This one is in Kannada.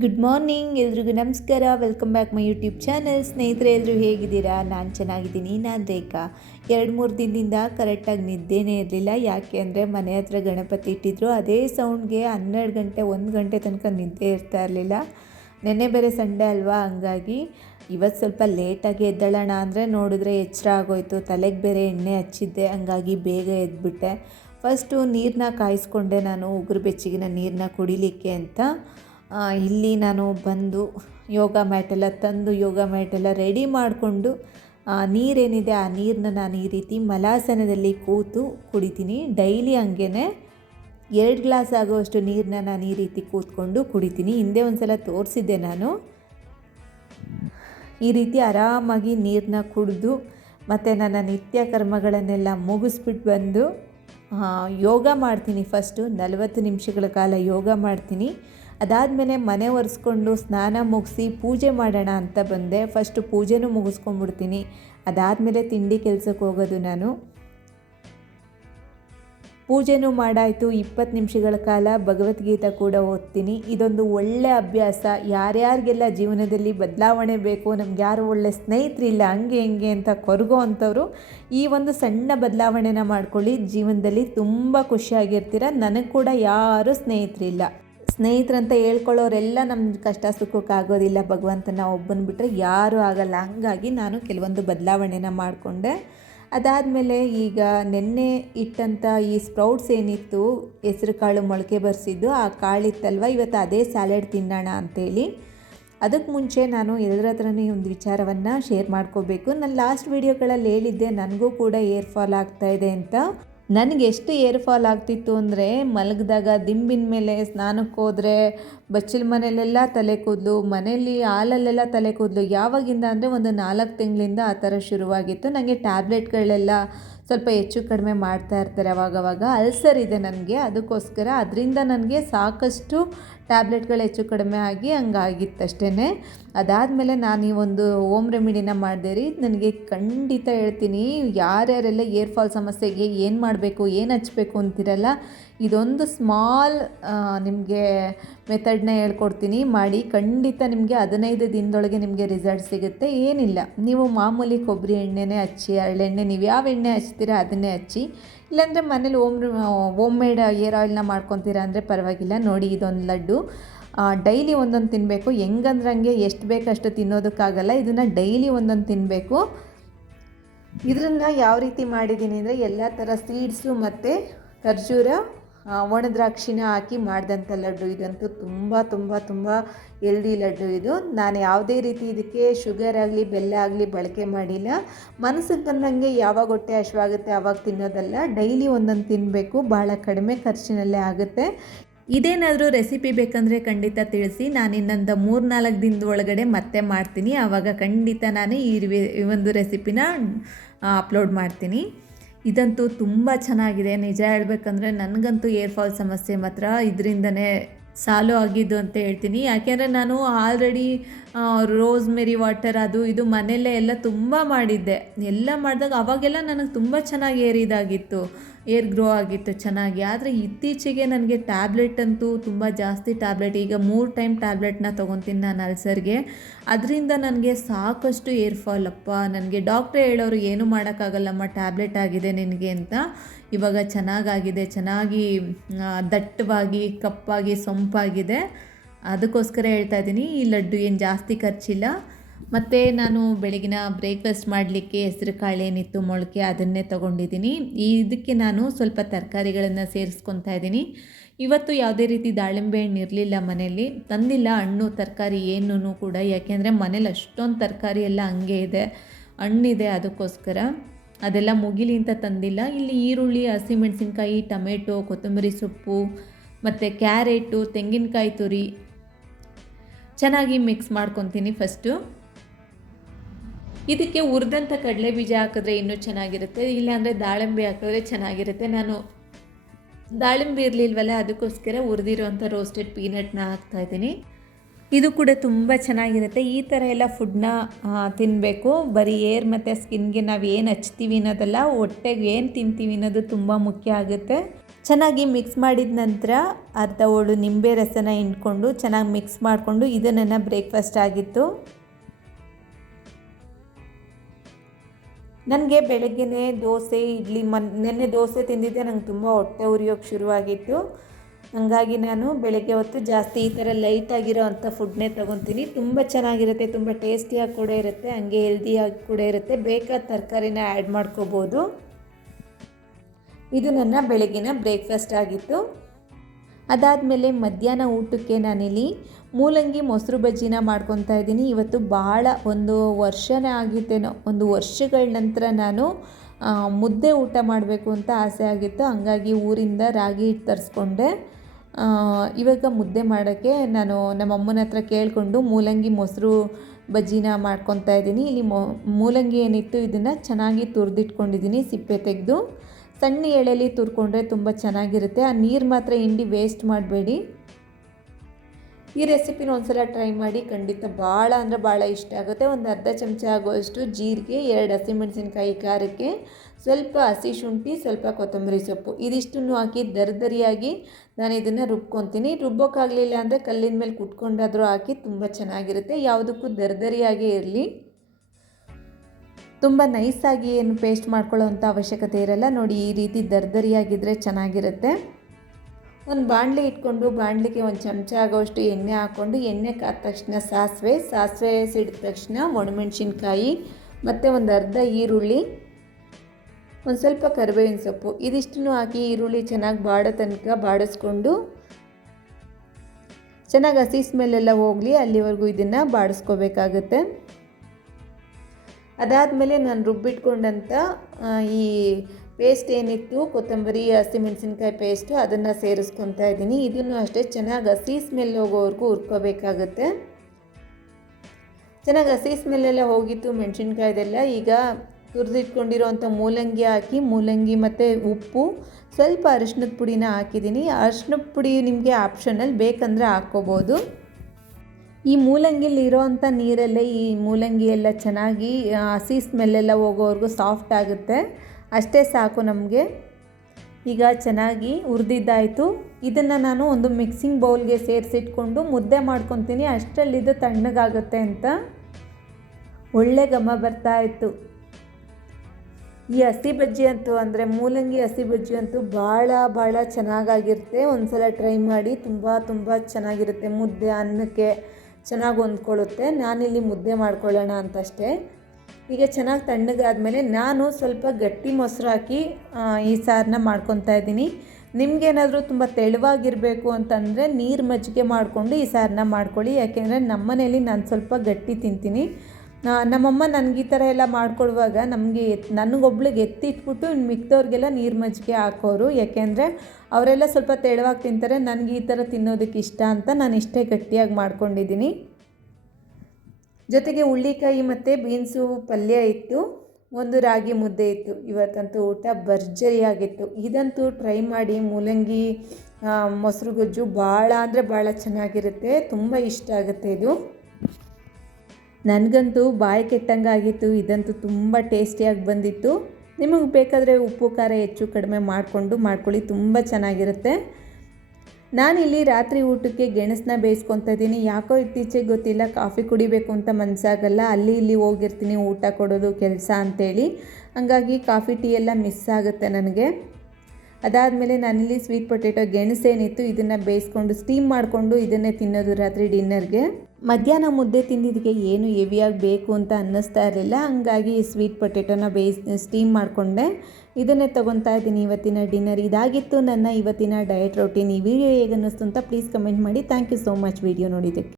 ಗುಡ್ ಮಾರ್ನಿಂಗ್ ಎಲ್ರಿಗೂ ನಮಸ್ಕಾರ. Welcome back my YouTube channel ಸ್ನೇಹಿತರೆ ಎಲ್ಲರೂ ಹೇಗಿದ್ದೀರಾ? ನಾನು ಚೆನ್ನಾಗಿದ್ದೀನಿ. ನಾನು ರೇಖಾ. ಎರಡು ಮೂರು ದಿನದಿಂದ ಕರೆಕ್ಟಾಗಿ ನಿದ್ದೆನೇ ಇರಲಿಲ್ಲ. ಯಾಕೆ ಅಂದರೆ ಮನೆ ಹತ್ರ ಗಣಪತಿ ಇಟ್ಟಿದ್ರು. ಅದೇ ಸೌಂಡ್ಗೆ ಹನ್ನೆರಡು ಗಂಟೆ, ಒಂದು ಗಂಟೆ ತನಕ ನಿದ್ದೆ ಇರ್ತಾ ಇರಲಿಲ್ಲ. ನೆನ್ನೆ ಬೇರೆ ಸಂಡೇ ಅಲ್ವಾ? ಹಂಗಾಗಿ ಇವತ್ತು ಸ್ವಲ್ಪ ಲೇಟಾಗಿ ಎದ್ದಳೋಣ ಅಂದರೆ ನೋಡಿದ್ರೆ ಎಚ್ಚರ ಆಗೋಯ್ತು. ತಲೆಗೆ ಬೇರೆ ಎಣ್ಣೆ ಹಚ್ಚಿದ್ದೆ. ಹಂಗಾಗಿ ಬೇಗ ಎದ್ಬಿಟ್ಟೆ. ಫಸ್ಟು ನೀರನ್ನ ಕಾಯಿಸ್ಕೊಂಡೆ ನಾನು. ಉಗುರು ಬೆಚ್ಚಗಿನ ನೀರನ್ನ ಕುಡಿಲಿಕ್ಕೆ ಅಂತ. ಇಲ್ಲಿ ನಾನು ಬಂದು ಯೋಗ ಮ್ಯಾಟೆಲ್ಲ ತಂದು ಯೋಗ ಮ್ಯಾಟೆಲ್ಲ ರೆಡಿ ಮಾಡಿಕೊಂಡು ನೀರೇನಿದೆ ಆ ನೀರನ್ನ ನಾನು ಈ ರೀತಿ ಮಲಾಸನದಲ್ಲಿ ಕೂತು ಕುಡಿತೀನಿ. ಡೈಲಿ ಹಂಗೇ ಎರಡು ಗ್ಲಾಸ್ ಆಗುವಷ್ಟು ನೀರನ್ನ ನಾನು ಈ ರೀತಿ ಕೂತ್ಕೊಂಡು ಕುಡಿತೀನಿ. ಹಿಂದೆ ಒಂದು ಸಲ ತೋರಿಸಿದ್ದೆ ನಾನು. ಈ ರೀತಿ ಆರಾಮಾಗಿ ನೀರನ್ನ ಕುಡಿದು, ಮತ್ತು ನನ್ನ ನಿತ್ಯ ಕರ್ಮಗಳನ್ನೆಲ್ಲ ಮುಗಿಸ್ಬಿಟ್ಟು ಬಂದು ಯೋಗ ಮಾಡ್ತೀನಿ. ಫಸ್ಟು ನಲವತ್ತು ನಿಮಿಷಗಳ ಕಾಲ ಯೋಗ ಮಾಡ್ತೀನಿ. ಅದಾದಮೇಲೆ ಮನೆ ಒರೆಸ್ಕೊಂಡು ಸ್ನಾನ ಮುಗಿಸಿ ಪೂಜೆ ಮಾಡೋಣ ಅಂತ ಬಂದೆ. ಫಸ್ಟು ಪೂಜೆನೂ ಮುಗಿಸ್ಕೊಂಡ್ಬಿಡ್ತೀನಿ. ಅದಾದಮೇಲೆ ತಿಂಡಿ ಕೆಲಸಕ್ಕೆ ಹೋಗೋದು ನಾನು. ಪೂಜೆನೂ ಮಾಡಾಯಿತು. ಇಪ್ಪತ್ತು ನಿಮಿಷಗಳ ಕಾಲ ಭಗವದ್ಗೀತೆ ಕೂಡ ಓದ್ತೀನಿ. ಇದೊಂದು ಒಳ್ಳೆ ಅಭ್ಯಾಸ. ಯಾರ್ಯಾರಿಗೆಲ್ಲ ಜೀವನದಲ್ಲಿ ಬದಲಾವಣೆ ಬೇಕು, ನಮ್ಗೆ ಯಾರು ಒಳ್ಳೆ ಸ್ನೇಹಿತರಿಲ್ಲ, ಹಂಗೆ ಹಿಂಗೆ ಅಂತ ಕೊರಗೋ ಅಂಥವ್ರು, ಈ ಒಂದು ಸಣ್ಣ ಬದಲಾವಣೆನ ಮಾಡ್ಕೊಳ್ಳಿ. ಜೀವನದಲ್ಲಿ ತುಂಬ ಖುಷಿಯಾಗಿರ್ತೀರ. ನನಗೆ ಕೂಡ ಯಾರೂ ಸ್ನೇಹಿತರಿಲ್ಲ. ಸ್ನೇಹಿತರಂತ ಹೇಳ್ಕೊಳ್ಳೋರೆಲ್ಲ ನಮ್ಮ ಕಷ್ಟ ಸುಖಕ್ಕೆ ಆಗೋದಿಲ್ಲ ಭಗವಂತನ ಒಬ್ಬನ ಬಿಟ್ಟರೆ ಯಾರೂ ಆಗಲ್ಲ. ಹಂಗಾಗಿ ನಾನು ಕೆಲವೊಂದು ಬದಲಾವಣೆನ ಮಾಡಿಕೊಂಡೆ. ಅದಾದಮೇಲೆ ಈಗ ನೆನ್ನೆ ಇಟ್ಟಂಥ ಈ ಸ್ಪ್ರೌಟ್ಸ್ ಏನಿತ್ತು, ಹೆಸ್ರು ಕಾಳು ಮೊಳಕೆ ಬರೆಸಿದ್ದು, ಆ ಕಾಳಿತ್ತಲ್ವ? ಇವತ್ತು ಅದೇ ಸ್ಯಾಲೆಡ್ ತಿನ್ನೋಣ ಅಂತೇಳಿ. ಅದಕ್ಕೆ ಮುಂಚೆ ನಾನು ಎಲ್ಲರ ಹತ್ರನೇ ಒಂದು ವಿಚಾರವನ್ನು ಶೇರ್ ಮಾಡ್ಕೋಬೇಕು. ನಾನು ಲಾಸ್ಟ್ ವೀಡಿಯೋಗಳಲ್ಲಿ ಹೇಳಿದ್ದೆ, ನನಗೂ ಕೂಡ ಏರ್ ಫಾಲ್ ಇದೆ ಅಂತ. ನನಗೆ ಎಷ್ಟು ಏರ್ ಫಾಲ್ ಆಗ್ತಿತ್ತು ಅಂದರೆ ಮಲಗಿದಾಗ ದಿಂಬಿನ ಮೇಲೆ ಸ್ನಾನಕ್ಕೆ ಹೋದರೆ ಬಚ್ಚಲ ಮನೆಯಲ್ಲೆಲ್ಲ ತಲೆ ಕೂದಲು, ಮನೆಯಲ್ಲಿ ಹಾಲಲ್ಲೆಲ್ಲ ತಲೆ ಕೂದಲು. ಯಾವಾಗಿಂದ ಅಂದರೆ ಒಂದು ನಾಲ್ಕು ತಿಂಗಳಿಂದ ಆ ಥರ ಶುರುವಾಗಿತ್ತು. ನನಗೆ ಟ್ಯಾಬ್ಲೆಟ್ಗಳೆಲ್ಲ ಸ್ವಲ್ಪ ಹೆಚ್ಚು ಕಡಿಮೆ ಮಾಡ್ತಾ ಇರ್ತಾರೆ ಅವಾಗವಾಗ. ಅಲ್ಸರ್ ಇದೆ ನನಗೆ, ಅದಕ್ಕೋಸ್ಕರ. ಅದರಿಂದ ನನಗೆ ಸಾಕಷ್ಟು ಟ್ಯಾಬ್ಲೆಟ್ಗಳು ಹೆಚ್ಚು ಕಡಿಮೆ ಆಗಿ ಹಂಗಾಗಿತ್ತಷ್ಟೇ ಅದಾದಮೇಲೆ ನಾನು ಈ ಒಂದು ಹೋಮ್ ರೆಮಿಡಿನ ಮಾಡಿದೆ ರೀ. ನನಗೆ ಖಂಡಿತ ಹೇಳ್ತೀನಿ, ಯಾರ್ಯಾರೆಲ್ಲ ಏರ್ ಫಾಲ್ ಸಮಸ್ಯೆಗೆ ಏನು ಮಾಡಬೇಕು, ಏನು ಹಚ್ಚಬೇಕು ಅಂತಿರಲ್ಲ, ಇದೊಂದು ಸ್ಮಾಲ್ ನಿಮಗೆ ಮೆಥಡ್ನ ಹೇಳ್ಕೊಡ್ತೀನಿ. ಮಾಡಿ ಖಂಡಿತ ನಿಮಗೆ ಹದಿನೈದು ದಿನದೊಳಗೆ ನಿಮಗೆ ರಿಸಲ್ಟ್ ಸಿಗುತ್ತೆ. ಏನಿಲ್ಲ, ನೀವು ಮಾಮೂಲಿ ಕೊಬ್ಬರಿ ಎಣ್ಣೆನೇ ಹಚ್ಚಿ, ಹರಳೆಣ್ಣೆ, ನೀವು ಯಾವ ಎಣ್ಣೆ ಹಚ್ತೀರ ಅದನ್ನೇ ಹಚ್ಚಿ ಇಲ್ಲಾಂದರೆ ಮನೇಲಿ ಓಮ್ ಓಮ್ ಮೇಡ್ ಏರ್ ಆಯಿಲ್ನ ಮಾಡ್ಕೊತೀರಾ ಅಂದರೆ ಪರವಾಗಿಲ್ಲ. ನೋಡಿ, ಇದೊಂದು ಲಡ್ಡು. ಡೈಲಿ ಒಂದೊಂದು ತಿನ್ನಬೇಕು ಹೆಂಗಂದ್ರೆ ಹಂಗೆ ಎಷ್ಟು ಬೇಕಷ್ಟು ತಿನ್ನೋದಕ್ಕಾಗಲ್ಲ. ಇದನ್ನು ಡೈಲಿ ಒಂದೊಂದು ತಿನ್ನಬೇಕು ಇದರಿಂದ ಯಾವ ರೀತಿ ಮಾಡಿದ್ದೀನಿ ಅಂದರೆ ಎಲ್ಲ ಥರ ಸೀಡ್ಸು ಮತ್ತು ಖರ್ಜೂರ ಆ, ಒಣ ದ್ರಾಕ್ಷಿನ ಹಾಕಿ ಮಾಡಿದಂಥ ಲಡ್ಡು. ಇದಂತೂ ತುಂಬ ತುಂಬ ತುಂಬ ಎಲ್ದಿ ಲಡ್ಡು ಇದು. ನಾನು ಯಾವುದೇ ರೀತಿ ಇದಕ್ಕೆ ಶುಗರ್ ಆಗಲಿ ಬೆಲ್ಲ ಆಗಲಿ ಬಳಕೆ ಮಾಡಿಲ್ಲ. ಮನಸ್ಸಿಗೆ ಬಂದಂಗೆ ಯಾವಾಗ ಹೊಟ್ಟೆ ಹಶುವಾಗುತ್ತೆ ಆವಾಗ ತಿನ್ನೋದಲ್ಲ. ಡೈಲಿ ಒಂದೊಂದು ತಿನ್ನಬೇಕು. ಭಾಳ ಕಡಿಮೆ ಖರ್ಚಿನಲ್ಲೇ ಆಗುತ್ತೆ. ಇದೇನಾದರೂ ರೆಸಿಪಿ ಬೇಕಂದರೆ ಖಂಡಿತ ತಿಳಿಸಿ. ನಾನು ಇನ್ನೊಂದು ಮೂರು ನಾಲ್ಕು ದಿನದ ಒಳಗಡೆ ಮತ್ತೆ ಮಾಡ್ತೀನಿ. ಆವಾಗ ಖಂಡಿತ ನಾನು ಈ ಒಂದು ರೆಸಿಪಿನ ಅಪ್ಲೋಡ್ ಮಾಡ್ತೀನಿ. ಇದಂತೂ ತುಂಬ ಚೆನ್ನಾಗಿದೆ. ನಿಜ ಹೇಳ್ಬೇಕಂದ್ರೆ ನನಗಂತೂ ಏರ್ ಫಾಲ್ ಸಮಸ್ಯೆ ಮಾತ್ರ. ಇದರಿಂದನೇ ಸಾಲು ಆಗಿದ್ದು ಅಂತ ಹೇಳ್ತೀನಿ. ಯಾಕೆಂದರೆ ನಾನು ಆಲ್ರೆಡಿ ರೋಸ್ ಮೇರಿ ವಾಟರ್ ಅದು ಇದು ಮನೆಯಲ್ಲೇ ಎಲ್ಲ ತುಂಬ ಮಾಡಿದ್ದೆ. ಎಲ್ಲ ಮಾಡಿದಾಗ ಅವಾಗೆಲ್ಲ ನನಗೆ ತುಂಬ ಚೆನ್ನಾಗಿ ಏರ್ ಇದಾಗಿತ್ತು ಏರ್ ಗ್ರೋ ಆಗಿತ್ತು ಚೆನ್ನಾಗಿ. ಆದರೆ ಇತ್ತೀಚೆಗೆ ನನಗೆ ಟ್ಯಾಬ್ಲೆಟ್ ಅಂತೂ ತುಂಬ ಜಾಸ್ತಿ ಟ್ಯಾಬ್ಲೆಟ್, ಈಗ ಮೂರು ಟೈಮ್ ಟ್ಯಾಬ್ಲೆಟ್ನ ತೊಗೊತೀನಿ ನಾನು ಅಲ್ಸರ್ಗೆ. ಅದರಿಂದ ನನಗೆ ಸಾಕಷ್ಟು ಏರ್ ಫಾಲ್ ಅಪ್ಪ. ನನಗೆ ಡಾಕ್ಟ್ರೇ ಹೇಳೋರು ಏನೂ ಮಾಡೋಕ್ಕಾಗಲ್ಲಮ್ಮ, ಟ್ಯಾಬ್ಲೆಟ್ ಆಗಿದೆ ನಿನಗೆ ಅಂತ. ಇವಾಗ ಚೆನ್ನಾಗಾಗಿದೆ, ಚೆನ್ನಾಗಿ ದಟ್ಟವಾಗಿ, ಕಪ್ಪಾಗಿ, ಸೊಂಪಾಗಿದೆ. ಅದಕ್ಕೋಸ್ಕರ ಹೇಳ್ತಾ ಇದ್ದೀನಿ, ಈ ಲಡ್ಡು ಏನು ಜಾಸ್ತಿ ಖರ್ಚಿಲ್ಲ. ಮತ್ತು ನಾನು ಬೆಳಗಿನ ಬ್ರೇಕ್ಫಾಸ್ಟ್ ಮಾಡಲಿಕ್ಕೆ ಹೆಸರು ಕಾಳು ಏನಿತ್ತು ಮೊಳಕೆ ಅದನ್ನೇ ತೊಗೊಂಡಿದ್ದೀನಿ. ಇದಕ್ಕೆ ನಾನು ಸ್ವಲ್ಪ ತರಕಾರಿಗಳನ್ನು ಸೇರಿಸ್ಕೊತಾ ಇದ್ದೀನಿ. ಇವತ್ತು ಯಾವುದೇ ರೀತಿ ದಾಳಿಂಬೆ ಹಣ್ಣು ಇರಲಿಲ್ಲ ಮನೆಯಲ್ಲಿ. ತಂದಿಲ್ಲ ಹಣ್ಣು, ತರಕಾರಿ ಏನೂ ಕೂಡ. ಯಾಕೆಂದರೆ ಮನೇಲಿ ಅಷ್ಟೊಂದು ತರಕಾರಿ ಎಲ್ಲ ಹಂಗೆ ಇದೆ. ಹಣ್ಣಿದೆ ಅದಕ್ಕೋಸ್ಕರ. ಅದೆಲ್ಲ ಮುಗಿಲಿ ಅಂತ ತಂದಿಲ್ಲ. ಇಲ್ಲಿ ಈರುಳ್ಳಿ, ಹಸಿಮೆಣಸಿನ್ಕಾಯಿ, ಟೊಮೆಟೊ, ಕೊತ್ತಂಬರಿ ಸೊಪ್ಪು, ಮತ್ತು ಕ್ಯಾರೆಟು, ತೆಂಗಿನಕಾಯಿ ತುರಿ ಚೆನ್ನಾಗಿ ಮಿಕ್ಸ್ ಮಾಡ್ಕೊತೀನಿ ಫಸ್ಟು. ಇದಕ್ಕೆ ಹುರಿದಂಥ ಕಡಲೆ ಬೀಜ ಹಾಕಿದ್ರೆ ಇನ್ನೂ ಚೆನ್ನಾಗಿರುತ್ತೆ, ಇಲ್ಲಾಂದರೆ ದಾಳಿಂಬೆ ಹಾಕಿದ್ರೆ ಚೆನ್ನಾಗಿರುತ್ತೆ. ನಾನು ದಾಳಿಂಬೆ ಇರಲಿಲ್ವಲ್ಲ, ಅದಕ್ಕೋಸ್ಕರ ಹುರಿದಿರುವಂಥ ರೋಸ್ಟೆಡ್ ಪೀನಟ್ನ ಹಾಕ್ತಾಯಿದ್ದೀನಿ ಇದು ಕೂಡ ತುಂಬ ಚೆನ್ನಾಗಿರುತ್ತೆ. ಈ ಥರ ಎಲ್ಲ ಫುಡ್ನ ತಿನ್ನಬೇಕು ಬರೀ ಏರ್ ಮತ್ತು ಸ್ಕಿನ್ಗೆ ನಾವು ಏನು ಹಚ್ತೀವಿ ಅನ್ನೋದಲ್ಲ, ಹೊಟ್ಟೆಗೆ ಏನು ತಿಂತೀವಿ ಅನ್ನೋದು ತುಂಬ ಮುಖ್ಯ ಆಗುತ್ತೆ. ಚೆನ್ನಾಗಿ ಮಿಕ್ಸ್ ಮಾಡಿದ ನಂತರ ಅರ್ಧ ಓಳು ನಿಂಬೆ ರಸನ ಹಿಂಡ್ಕೊಂಡು ಚೆನ್ನಾಗಿ ಮಿಕ್ಸ್ ಮಾಡಿಕೊಂಡು ಇದು ಬ್ರೇಕ್ಫಾಸ್ಟ್ ಆಗಿತ್ತು. ನನಗೆ ಬೆಳಗ್ಗೆನೇ ದೋಸೆ, ಇಡ್ಲಿ, ಮನ್, ನೆನ್ನೆ ದೋಸೆ ತಿಂದಿದ್ದೆ, ನಂಗೆ ತುಂಬ ಹೊಟ್ಟೆ ಉರಿಯೋಕ್ಕೆ ಶುರುವಾಗಿತ್ತು. ಹಾಗಾಗಿ ನಾನು ಬೆಳಗ್ಗೆ ಹೊತ್ತು ಜಾಸ್ತಿ ಈ ಥರ ಲೈಟಾಗಿರೋ ಅಂಥ ಫುಡ್ನೇ ತೊಗೊತೀನಿ. ತುಂಬ ಚೆನ್ನಾಗಿರುತ್ತೆ, ತುಂಬ ಟೇಸ್ಟಿಯಾಗಿ ಕೂಡ ಇರುತ್ತೆ, ಹಂಗೆ ಹೆಲ್ದಿಯಾಗಿ ಕೂಡ ಇರುತ್ತೆ. ಬೇಕಾದ ತರಕಾರಿನ ಆ್ಯಡ್ ಮಾಡ್ಕೋಬೋದು. ಇದು ನನ್ನ ಬೆಳಗಿನ ಬ್ರೇಕ್ಫಾಸ್ಟ್ ಆಗಿತ್ತು. ಅದಾದಮೇಲೆ ಮಧ್ಯಾಹ್ನ ಊಟಕ್ಕೆ ನಾನಿಲ್ಲಿ ಮೂಲಂಗಿ ಮೊಸರು ಬಜ್ಜಿನ ಮಾಡ್ಕೊತಾ ಇದ್ದೀನಿ. ಇವತ್ತು ಭಾಳ ಒಂದು ವರ್ಷನೇ ಆಗಿತ್ತೇನೋ, ಒಂದು ವರ್ಷಗಳ ನಂತರ ನಾನು ಮುದ್ದೆ ಊಟ ಮಾಡಬೇಕು ಅಂತ ಆಸೆ ಆಗಿತ್ತು. ಹಂಗಾಗಿ ಊರಿಂದ ರಾಗಿ ಹಿಟ್ಟು ತರಿಸ್ಕೊಂಡೆ. ಇವಾಗ ಮುದ್ದೆ ಮಾಡೋಕ್ಕೆ ನಾನು ನಮ್ಮ ಅಮ್ಮನ ಹತ್ರ ಕೇಳಿಕೊಂಡು ಮೂಲಂಗಿ ಮೊಸರು ಬಜ್ಜಿನ ಮಾಡ್ಕೊತಾ ಇದ್ದೀನಿ. ಇಲ್ಲಿ ಮೊ, ಮೂಲಂಗಿ ಏನಿತ್ತು, ಇದನ್ನು ಚೆನ್ನಾಗಿ ತುರಿದಿಟ್ಕೊಂಡಿದ್ದೀನಿ, ಸಿಪ್ಪೆ ತೆಗೆದು. ಸಣ್ಣ ಎಳೆಯಲ್ಲಿ ತುರ್ಕೊಂಡ್ರೆ ತುಂಬ ಚೆನ್ನಾಗಿರುತ್ತೆ. ಆ ನೀರು ಮಾತ್ರ ಹಿಂಡಿ ವೇಸ್ಟ್ ಮಾಡಬೇಡಿ. ಈ ರೆಸಿಪಿನ ಒಂದ್ಸಲ ಟ್ರೈ ಮಾಡಿ ಖಂಡಿತ ಭಾಳ ಅಂದರೆ ಭಾಳ ಇಷ್ಟ ಆಗುತ್ತೆ. ಒಂದು ಅರ್ಧ ಚಮಚ ಆಗುವಷ್ಟು ಜೀರಿಗೆ, ಎರಡು ಹಸಿಮೆಣಸಿನ್ಕಾಯಿ ಖಾರಕ್ಕೆ, ಸ್ವಲ್ಪ ಹಸಿ ಶುಂಠಿ, ಸ್ವಲ್ಪ ಕೊತ್ತಂಬರಿ ಸೊಪ್ಪು. ಇದಿಷ್ಟನ್ನು ಹಾಕಿ ದರ್ದರಿಯಾಗಿ ನಾನು ಇದನ್ನು ರುಬ್ಕೊತೀನಿ. ರುಬ್ಬೋಕ್ಕಾಗಲಿಲ್ಲ ಅಂದರೆ ಕಲ್ಲಿನ ಮೇಲೆ ಕುಟ್ಕೊಂಡಾದರೂ ಹಾಕಿ ತುಂಬ ಚೆನ್ನಾಗಿರುತ್ತೆ. ಯಾವುದಕ್ಕೂ ದರ್ದರಿಯಾಗೇ ಇರಲಿ. ತುಂಬ ನೈಸಾಗಿ ಏನು ಪೇಸ್ಟ್ ಮಾಡ್ಕೊಳ್ಳೋವಂಥ ಅವಶ್ಯಕತೆ ಇರಲ್ಲ. ನೋಡಿ, ಈ ರೀತಿ ದರ್ದರಿಯಾಗಿದ್ದರೆ ಚೆನ್ನಾಗಿರುತ್ತೆ. ಒಂದು ಬಾಣಲೆ ಇಟ್ಕೊಂಡು, ಬಾಣಲಿಗೆ ಒಂದು ಚಮಚ ಆಗೋಷ್ಟು ಎಣ್ಣೆ ಹಾಕ್ಕೊಂಡು, ಎಣ್ಣೆ ಕಾದ ತಕ್ಷಣ ಸಾಸಿವೆ ಸಾಸಿವೆ ಸಿಡಿದ ತಕ್ಷಣ ಒಣಮೆಣ್ಸಿನ್ಕಾಯಿ, ಮತ್ತು ಒಂದು ಅರ್ಧ ಈರುಳ್ಳಿ, ಒಂದು ಸ್ವಲ್ಪ ಕರಿಬೇವಿನ ಸೊಪ್ಪು, ಇದಿಷ್ಟನ್ನು ಹಾಕಿ ಈರುಳ್ಳಿ ಚೆನ್ನಾಗಿ ಬಾಡೋ ತನಕ ಬಾಡಿಸ್ಕೊಂಡು, ಚೆನ್ನಾಗಿ ಹಸಿ ಸ್ಮೆಲ್ಲೆಲ್ಲ ಹೋಗಲಿ, ಅಲ್ಲಿವರೆಗೂ ಇದನ್ನು ಬಾಡಿಸ್ಕೋಬೇಕಾಗತ್ತೆ. ಅದಾದಮೇಲೆ ನಾನು ರುಬ್ಬಿಟ್ಕೊಂಡಂಥ ಈ ಪೇಸ್ಟ್ ಏನಿತ್ತು, ಕೊತ್ತಂಬರಿ ಹಸಿಮೆಣಸಿನ್ಕಾಯಿ ಪೇಸ್ಟು ಅದನ್ನು ಸೇರಿಸ್ಕೊತಾ ಇದ್ದೀನಿ. ಇದನ್ನು ಅಷ್ಟೇ ಚೆನ್ನಾಗಿ ಹಸಿ ಸ್ಮೆಲ್ ಹೋಗೋವರೆಗೂ ಹುರ್ಕೋಬೇಕಾಗುತ್ತೆ. ಚೆನ್ನಾಗಿ ಹಸಿ ಸ್ಮೆಲ್ಲೆಲ್ಲ ಹೋಗಿತ್ತು ಮೆಣಸಿನ್ಕಾಯ್ದೆಲ್ಲ. ಈಗ ತುರಿದಿಟ್ಕೊಂಡಿರೋವಂಥ ಮೂಲಂಗಿ ಹಾಕಿ, ಮೂಲಂಗಿ ಮತ್ತು ಉಪ್ಪು, ಸ್ವಲ್ಪ ಅರಿಶಿನದ ಪುಡಿನ ಹಾಕಿದ್ದೀನಿ. ಅರಿಶಿನದ ಪುಡಿ ನಿಮಗೆ ಆಪ್ಷನಲ್ ಬೇಕಂದರೆ ಹಾಕ್ಕೋಬೋದು. ಈ ಮೂಲಂಗಿಲಿ ಇರೋವಂಥ ನೀರಲ್ಲೇ ಈ ಮೂಲಂಗಿ ಎಲ್ಲ ಚೆನ್ನಾಗಿ ಹಸಿ ಸ್ಮೆಲ್ಲೆಲ್ಲ ಹೋಗೋವರೆಗೂ ಸಾಫ್ಟ್ ಆಗುತ್ತೆ. ಅಷ್ಟೇ ಸಾಕು ನಮಗೆ. ಈಗ ಚೆನ್ನಾಗಿ ಹುರಿದಿದ್ದಾಯಿತು. ಇದನ್ನು ನಾನು ಒಂದು ಮಿಕ್ಸಿಂಗ್ ಬೌಲ್ಗೆ ಸೇರಿಸಿಟ್ಕೊಂಡು ಮುದ್ದೆ ಮಾಡ್ಕೊತೀನಿ. ಅಷ್ಟರಲ್ಲಿದ್ದು ತಣ್ಣಗಾಗುತ್ತೆ ಅಂತ ಒಳ್ಳೆ ಘಮ ಬರ್ತಾ ಇತ್ತು. ಈ ಹಸಿ ಬಜ್ಜಿ ಅಂತೂ ಅಂದರೆ ಮೂಲಂಗಿ ಹಸಿ ಬಜ್ಜಿ ಅಂತೂ ಭಾಳ ಭಾಳ ಚೆನ್ನಾಗಾಗಿರುತ್ತೆ. ಒಂದು ಸಲ ಟ್ರೈ ಮಾಡಿ ತುಂಬ ತುಂಬ ಚೆನ್ನಾಗಿರುತ್ತೆ ಮುದ್ದೆ, ಅನ್ನಕ್ಕೆ. ಚೆನ್ನಾಗಿ ಹೊಂದ್ಕೊಳ್ಳುತ್ತೆ. ನಾನಿಲ್ಲಿ ಮುದ್ದೆ ಮಾಡ್ಕೊಳ್ಳೋಣ ಅಂತಷ್ಟೇ. ಈಗ ಚೆನ್ನಾಗಿ ತಣ್ಣಗಾದ್ಮೇಲೆ ನಾನು ಸ್ವಲ್ಪ ಗಟ್ಟಿ ಮೊಸರು ಹಾಕಿ ಈ ಸಾರನ್ನ ಮಾಡ್ಕೊತಾ ಇದ್ದೀನಿ. ನಿಮಗೇನಾದರೂ ತುಂಬ ತೆಳುವಾಗಿರಬೇಕು ಅಂತಂದರೆ ನೀರು ಮಜ್ಜಿಗೆ ಮಾಡಿಕೊಂಡು ಈ ಸಾರನ್ನ ಮಾಡ್ಕೊಳ್ಳಿ. ಯಾಕೆಂದರೆ ನಮ್ಮ ಮನೇಲಿ ನಾನು ಸ್ವಲ್ಪ ಗಟ್ಟಿ ತಿಂತೀನಿ. ನಮ್ಮಮ್ಮ ನನಗೆ ಈ ಥರ ಎಲ್ಲ ಮಾಡ್ಕೊಡುವಾಗ ನಮಗೆ ನನಗೊಬ್ಳಿಗೆ ಎತ್ತಿಟ್ಬಿಟ್ಟು ಇನ್ನು ಮಿಕ್ದವ್ರಿಗೆಲ್ಲ ನೀರು ಮಜ್ಜಿಗೆ ಹಾಕೋರು. ಯಾಕೆಂದರೆ ಅವರೆಲ್ಲ ಸ್ವಲ್ಪ ತೆಳುವಾಗಿ ತಿಂತಾರೆ, ನನಗೆ ಈ ಥರ ತಿನ್ನೋದಕ್ಕೆ ಇಷ್ಟ ಅಂತ ನಾನು ಇಷ್ಟೇ ಗಟ್ಟಿಯಾಗಿ ಮಾಡ್ಕೊಂಡಿದ್ದೀನಿ. ಜೊತೆಗೆ ಹುಳ್ಳಿಕಾಯಿ ಮತ್ತು ಬೀನ್ಸು ಪಲ್ಯ ಇತ್ತು, ಒಂದು ರಾಗಿ ಮುದ್ದೆ ಇತ್ತು. ಇವತ್ತಂತೂ ಊಟ ಭರ್ಜರಿಯಾಗಿತ್ತು. ಇದಂತೂ ಟ್ರೈ ಮಾಡಿ, ಮೂಲಂಗಿ ಮೊಸರು ಗೊಜ್ಜು ಭಾಳ ಅಂದರೆ ಭಾಳ ಚೆನ್ನಾಗಿರುತ್ತೆ, ತುಂಬ ಇಷ್ಟ ಆಗುತ್ತೆ ಇದು. ನನಗಂತೂ ಬಾಯಿ ಕೆಟ್ಟಂಗಾಗಿತ್ತು, ಇದಂತೂ ತುಂಬ ಟೇಸ್ಟಿಯಾಗಿ ಬಂದಿತ್ತು. ನಿಮಗೆ ಬೇಕಾದರೆ ಉಪ್ಪು, ಖಾರ ಹೆಚ್ಚು ಕಡಿಮೆ ಮಾಡಿಕೊಂಡು ಮಾಡ್ಕೊಳ್ಳಿ, ತುಂಬ ಚೆನ್ನಾಗಿರುತ್ತೆ. ನಾನಿಲ್ಲಿ ರಾತ್ರಿ ಊಟಕ್ಕೆ ಗೆಣಸನ್ನ ಬೇಯಿಸ್ಕೊತಾ ಇದ್ದೀನಿ. ಯಾಕೋ ಇತ್ತೀಚೆಗೆ ಗೊತ್ತಿಲ್ಲ, ಕಾಫಿ ಕುಡಿಬೇಕು ಅಂತ ಮನಸ್ಸಾಗಲ್ಲ ಅಲ್ಲಿ ಇಲ್ಲಿ ಹೋಗಿರ್ತೀನಿ, ಊಟ ಕೊಡೋದು ಕೆಲಸ ಅಂಥೇಳಿ ಹಂಗಾಗಿ ಕಾಫಿ, ಟೀ ಎಲ್ಲ ಮಿಸ್ ಆಗುತ್ತೆ ನನಗೆ. ಅದಾದಮೇಲೆ ನಾನಿಲ್ಲಿ ಸ್ವೀಟ್ ಪೊಟೇಟೊ ಗೆಣಸೇನಿತ್ತು ಇದನ್ನು ಬೇಯಿಸ್ಕೊಂಡು ಸ್ಟೀಮ್ ಮಾಡಿಕೊಂಡು ಇದನ್ನೇ ತಿನ್ನೋದು ರಾತ್ರಿ ಡಿನ್ನರ್ಗೆ ಮಧ್ಯಾಹ್ನ ಮುದ್ದೆ ತಿಂದಿದ್ದಕ್ಕೆ ಏನು ಹೆವಿಯಾಗಿ ಬೇಕು ಅಂತ ಅನ್ನಿಸ್ತಾ ಇರಲಿಲ್ಲ. ಹಂಗಾಗಿ ಸ್ವೀಟ್ ಪೊಟೇಟೊನ ಬೇಯಿಸ್ ಸ್ಟೀಮ್ ಮಾಡಿಕೊಂಡೆ. ಇದನ್ನೇ ತೊಗೊತಾ ಇದ್ದೀನಿ ಇವತ್ತಿನ ಡಿನ್ನರ್ ಇದಾಗಿತ್ತು ನನ್ನ ಇವತ್ತಿನ ಡಯಟ್ ರೊಟೀನ್ ಈ ವಿಡಿಯೋ ಹೇಗೆ ಅನ್ನಿಸ್ತು ಅಂತ ಪ್ಲೀಸ್ ಕಮೆಂಟ್ ಮಾಡಿ. Thank you so much video ನೋಡಿದ್ದಕ್ಕೆ.